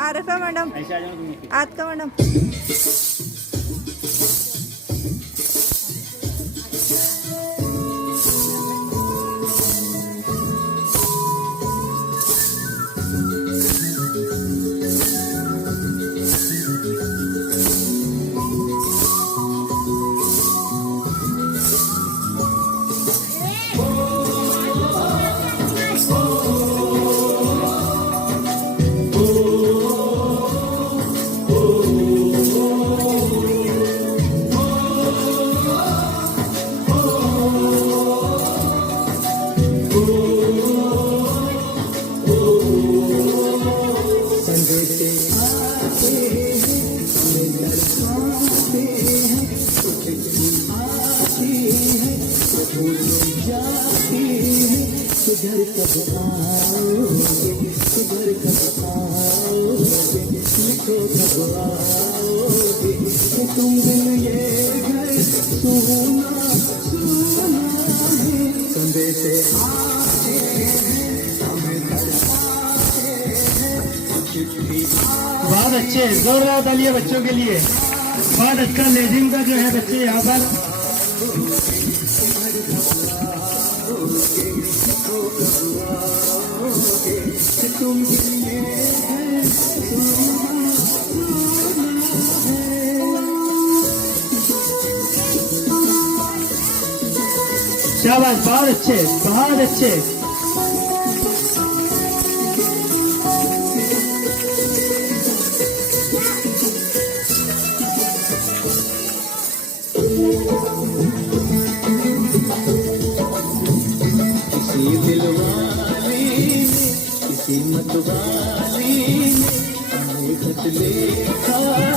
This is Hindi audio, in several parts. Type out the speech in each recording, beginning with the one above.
आरिफा मैडम, आज का मैडम। घर कब आओगे, घर कब आओगे, लिखो कब आओगे कि तुम बिन ये घर सुना सुना है। संदेश आते हैं हमें तड़पाते हैं, चिट्ठी। बहुत अच्छे, जोरदार तालियां बच्चों के लिए। बहुत अच्छा लेजिंग का जो है बच्चे यहाँ पर। शाबाश, बहुत अच्छे, बहुत अच्छे। किसी दिलवाली ने, किसी मतवाली ने हमें खत लिखा है,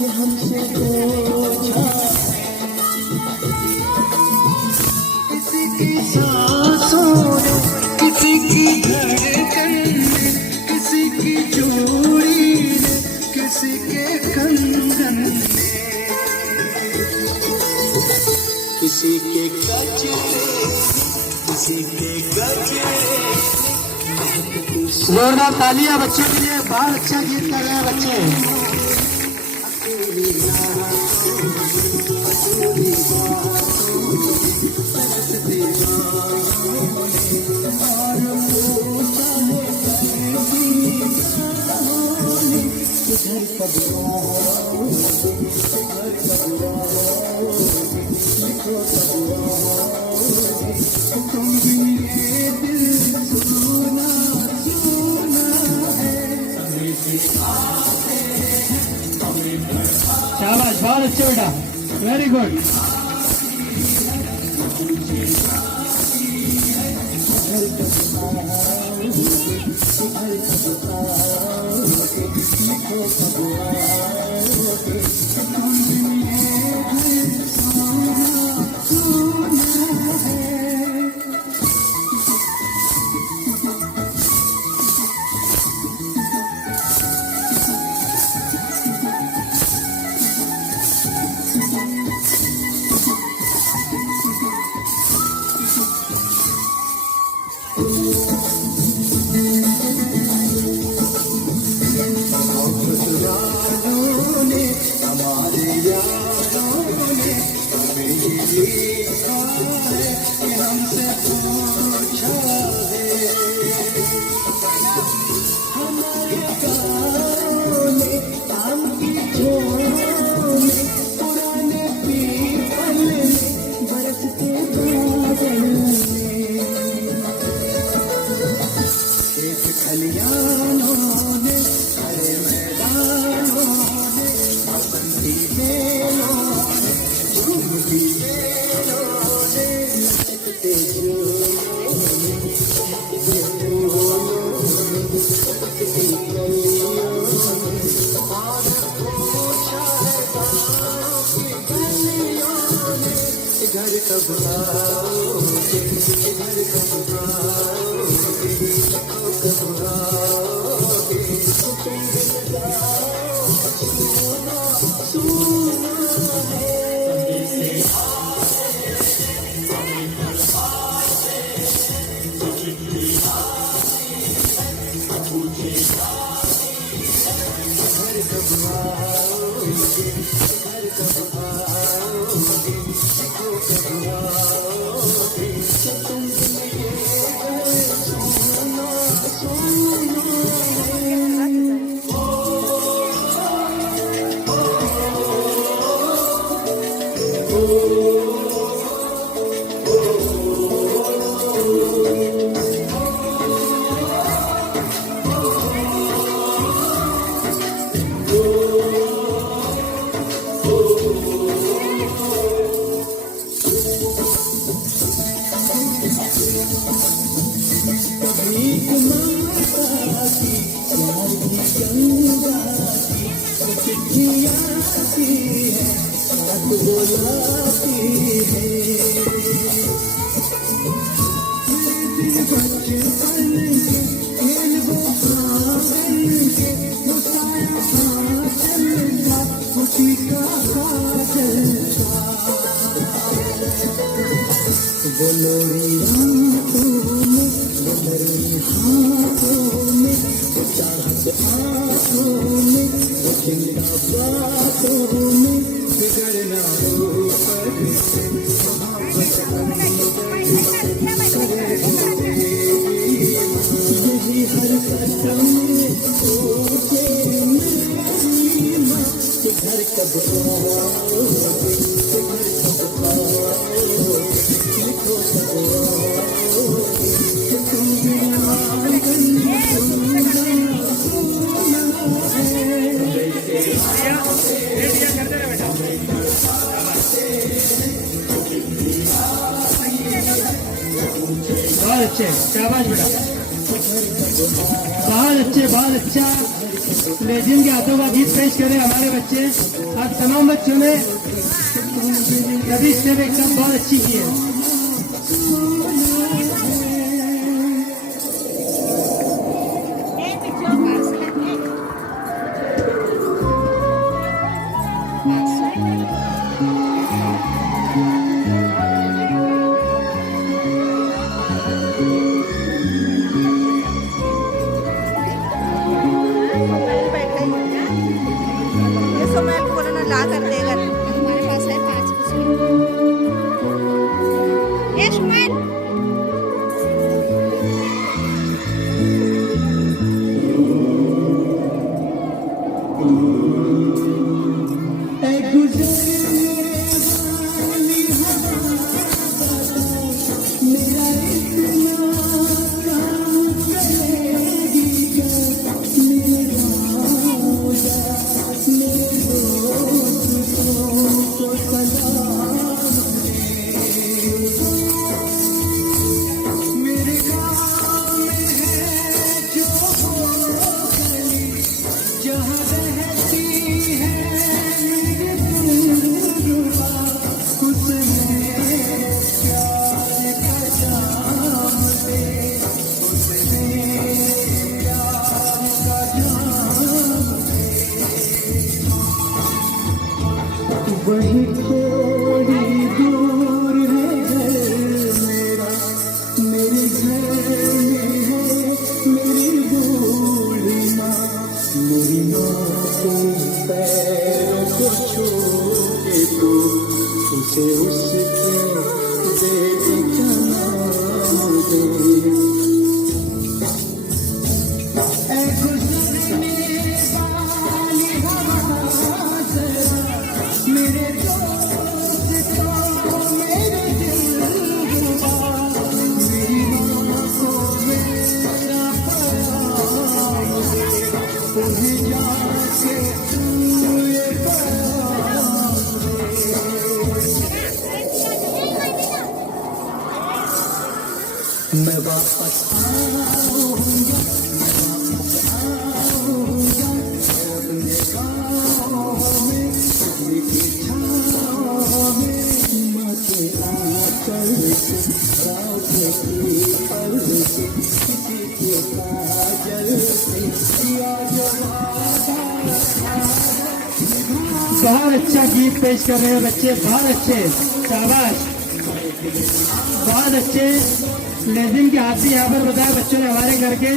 ये हमसे पूछा। किसी की सांसों ने, किसी की धड़कन ने, किसी की चूड़ी ने, किसी के कंगन ने, किसी के गजरे, किसी के गजरे। जोरदार तालियां बच्चों के लिए। बहुत अच्छा गीत कर रहे हैं बच्चे। शाबाश, बहुत अच्छे बेटा, वेरी गुड। मुस्कुराओगे तो तुम ये गए सोना बहुत अच्छे, शाबाश बेटा, बहुत अच्छा। लेजिम के हाथों का गीत पेश करें हमारे बच्चे। आज तमाम बच्चों ने सभी स्टेप एकदम बहुत अच्छी की है। ला कर देगा हमारे पास है 5 वही थोड़ी दूर है घर मेरा, मेरे घर में है मेरी बूढ़ी माँ। मेरी माँ को पैरों को छू के तू उसे उसके बेटे का नाम दे। मैं वापस आऊंगा, अपने गाँव में की छाँव में, माँ के आंचल से राधे की पल से किसी के काजल से किया जो बहुत अच्छा गीत पेश कर रहे हैं बच्चे, बहुत अच्छे, शाबाश, बहुत अच्छे। लेजिम के हाथ भी यहाँ पर बताया बच्चों ने हमारे घर के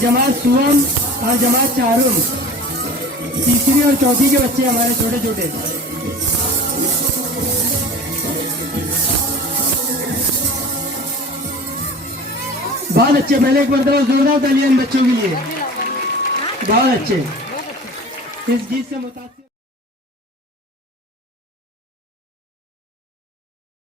जमात सुवम और जमात चारुम, तीसरी और चौथी के बच्चे हमारे छोटे छोटे। बहुत अच्छे, पहले एक मरतबा जोरदार तालियां इन बच्चों के लिए, बहुत अच्छे। इस गीत से मुतासिर